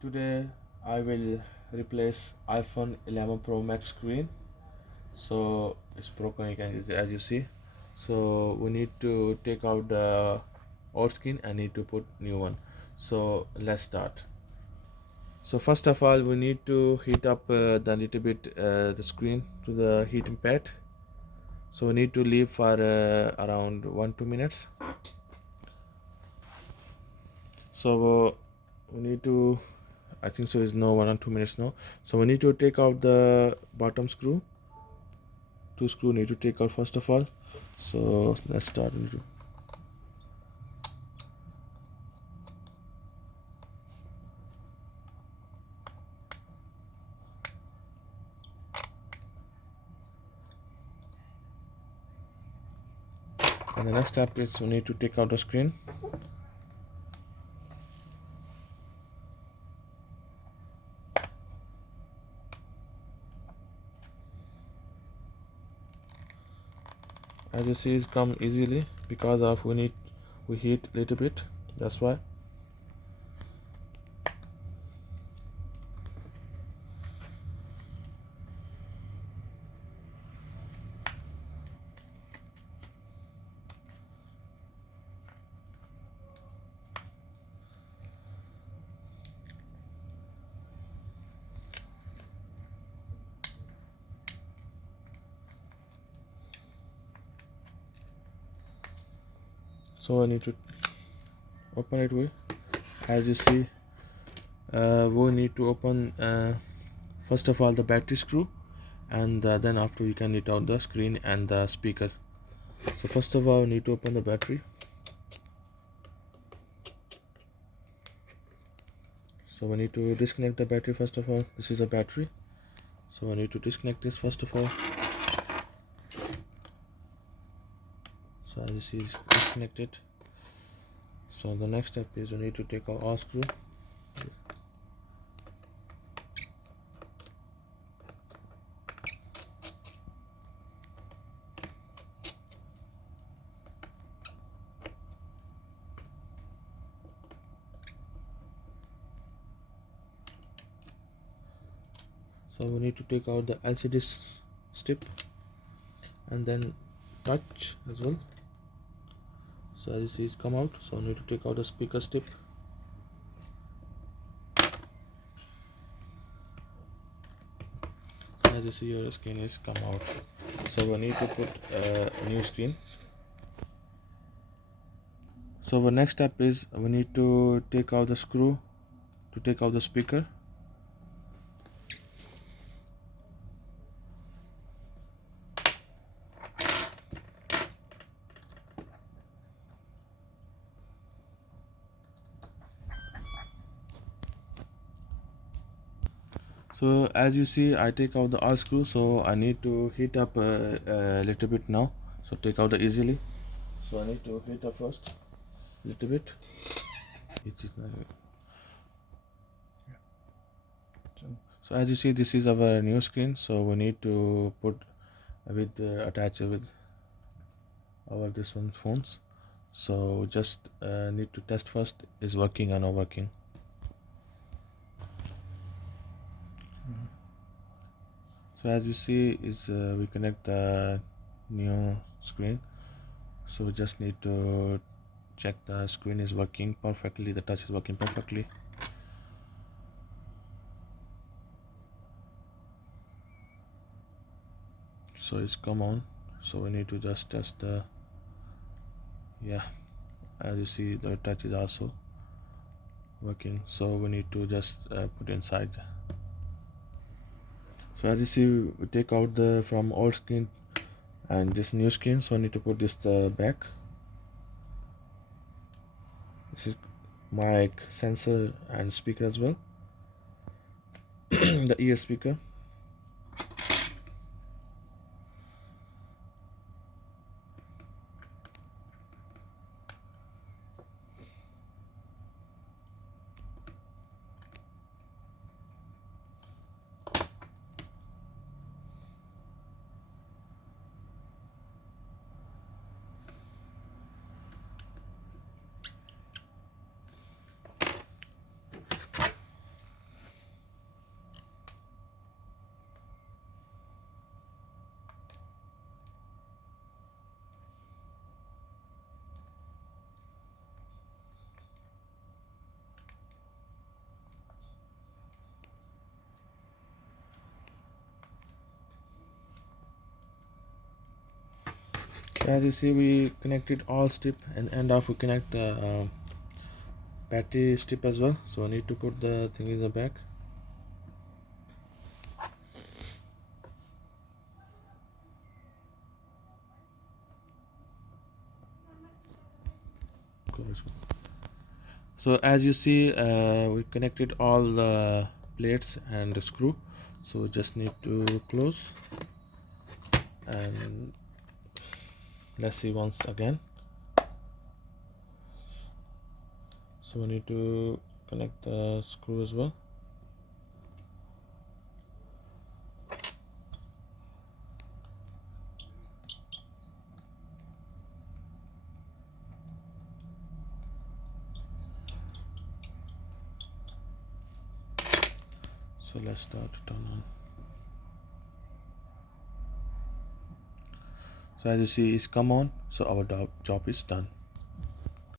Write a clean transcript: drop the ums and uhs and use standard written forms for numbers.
Today I will replace iPhone 11 Pro Max screen. So it's broken again as you see. So we need to take out the old screen and need to put new one. So let's start. So first of all we need to heat up the little bit the screen to the heating pad. So we need to leave for around 1-2 minutes. So we need to, I think so is no 1 or 2 minutes now. So we need to take out the bottom screw. Two screw need to take out first of all. So let's start. And the next step is we need to take out the screen. As you see, it's come easily because of we heat a little bit. That's why. So I need to open it with. As you see, we need to open first of all the battery screw, and then after we can get out the screen and the speaker. So first of all we need to open the battery. So we need to disconnect the battery first of all. This is a battery, so I need to disconnect this first of all. So as you see, it's disconnected. So the next step is we need to take our R screw. So we need to take out the LCD strip and then touch as well. So as you see, it's come out. So we need to take out the speaker strip. As you see, your screen is come out. So we need to put a new screen. So the next step is we need to take out the screw to take out the speaker. So as you see, I take out the R screw, so I need to heat up a little bit now. So take out the easily. So I need to heat up first a little bit. It is so as you see, this is our new screen. So we need to put with attach with our this one phones. So just need to test first is working or not working. So as you see, is we connect the new screen. So we just need to check the screen is working perfectly, the touch is working perfectly. So it's come on. So we need to just test the, yeah, as you see, the touch is also working. So we need to just put inside. So as you see, we take out the from old screen and this new screen. So I need to put this back. This is mic, sensor and speaker as well. The ear speaker. As you see, we connected all strip, and end off we connect the battery strip as well. So I need to put the thing in the back. So as you see, we connected all the plates and the screw, so just need to close, and let's see once again. So we need to connect the screw as well. So let's start to turn on. So as you see, it's come on, so our job is done.